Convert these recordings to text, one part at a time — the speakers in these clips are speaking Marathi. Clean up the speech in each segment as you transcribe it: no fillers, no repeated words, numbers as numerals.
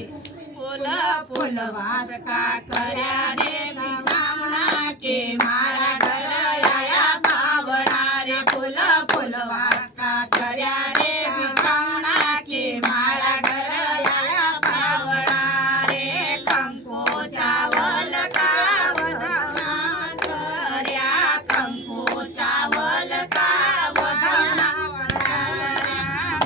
फूल फूलवास का कर्या रे बिछावना के मारा घर आया पावना रे फूल फूलवास का कर्या रे बिछावना के मारा घर आया पावना रे कंको चावल का वधवना कर्या कंको चावल का वधवना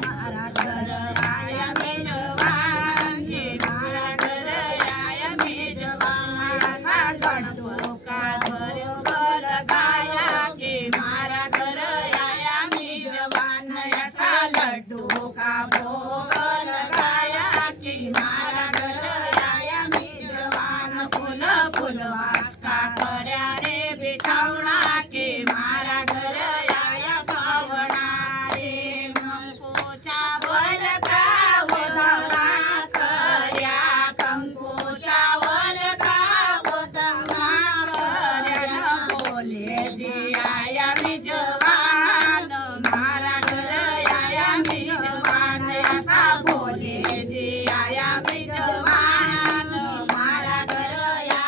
मारा घर आया मेजवान के मारा घर आया मेजवान असा गणतो का भर गाया के मारा घर आया मेजवान असा लड्डू का भोग लगाया के मारा घर आया मेजवान फूल फूलवास का कर्या रे बिछावना के मारा घर आया पावना रे कंको चावल का वधवना कर्या कंको चावल का वधवना कर्या बोले जे आया मेजवान मारा घर आया मेजवान असा बोले जे आया मेजवान मारा घर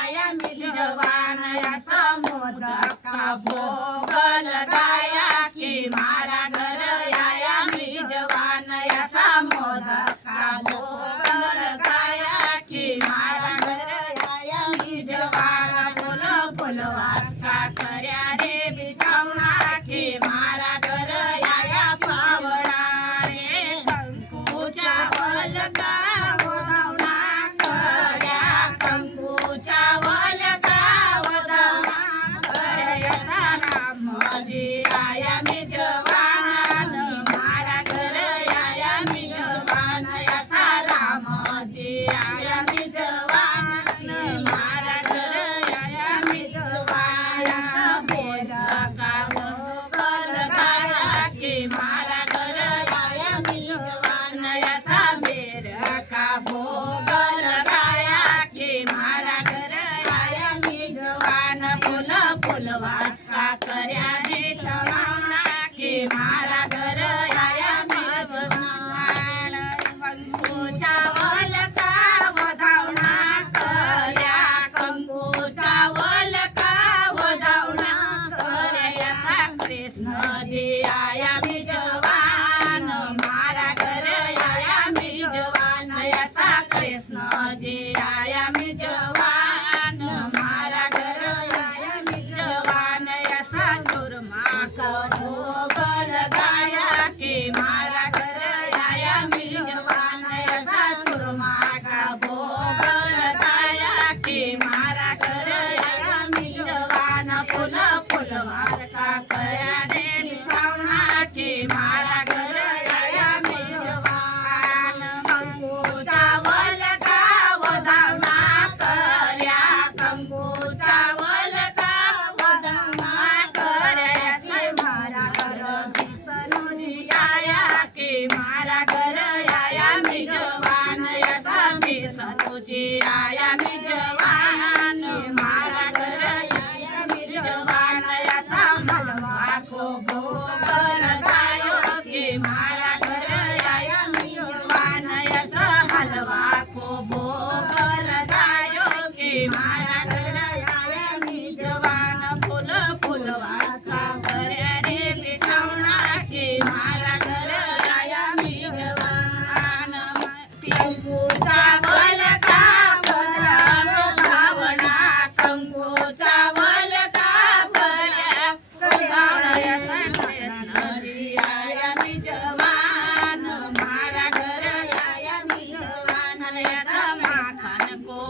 आया मेजवान असा मोदक का भोग लगाया की मारा घर आया मेजवान असा मोदक का भोग लगाया की मारा घर आया मेजवान फूल फूलवास का कर्या रे बिछावना की मारा घर आया पावना रे कंकू चावल का वधवना कर्या कंकू चावल का वधवना कर्या रामजी आया मेजवान मारा घर आया मेजवान असा रामजी आया मेजवान मारा घर आया मेजवान असा बेर का भोग लगाया की मारा घर आया मेजवान असा बेर का भोग लगाया की मारा घर आया मेजवान फूल फूलवास का कर्या रे चवावना की मारा घर आया मेजवान कंकू चावल का वधवना कर्या कंकू चावल का वधवना कर्या असा कृष्ण जी आया मेजवान मारा घर आया मेजवान असा कृष्ण जी आया मेजवान मारा घर आया मेजवान असा चुरमा का भोग लगाया की मारा घर आया मेजवान असा चुरमा का भोग लगाया की मारा घर आया मेजवान फूल फूलवास का कर्या रे बिछावना की मारा घर आया मेजवान कंकू चावल का वधवना कर्या कंकू चावल का वधवना कर्या से मारा घर विष्णु जी आया की मारा घर आया मेजवान असा विष्णु जी आया मेजवान मारा घर आया मेजवान असा हलवा को भोग लगायो की मारा घर आया मेजवान असा हलवा को भोग लगायो की मारा घर आया मेजवान फूल फूलवास का कर्या रे बिछावना की मारा घर आया मेजवान कंकू चावल का वधवना कंकू चावल का कर्या कृष्ण जी आया मेजवान मारा घर आया मेजवान असा माखन को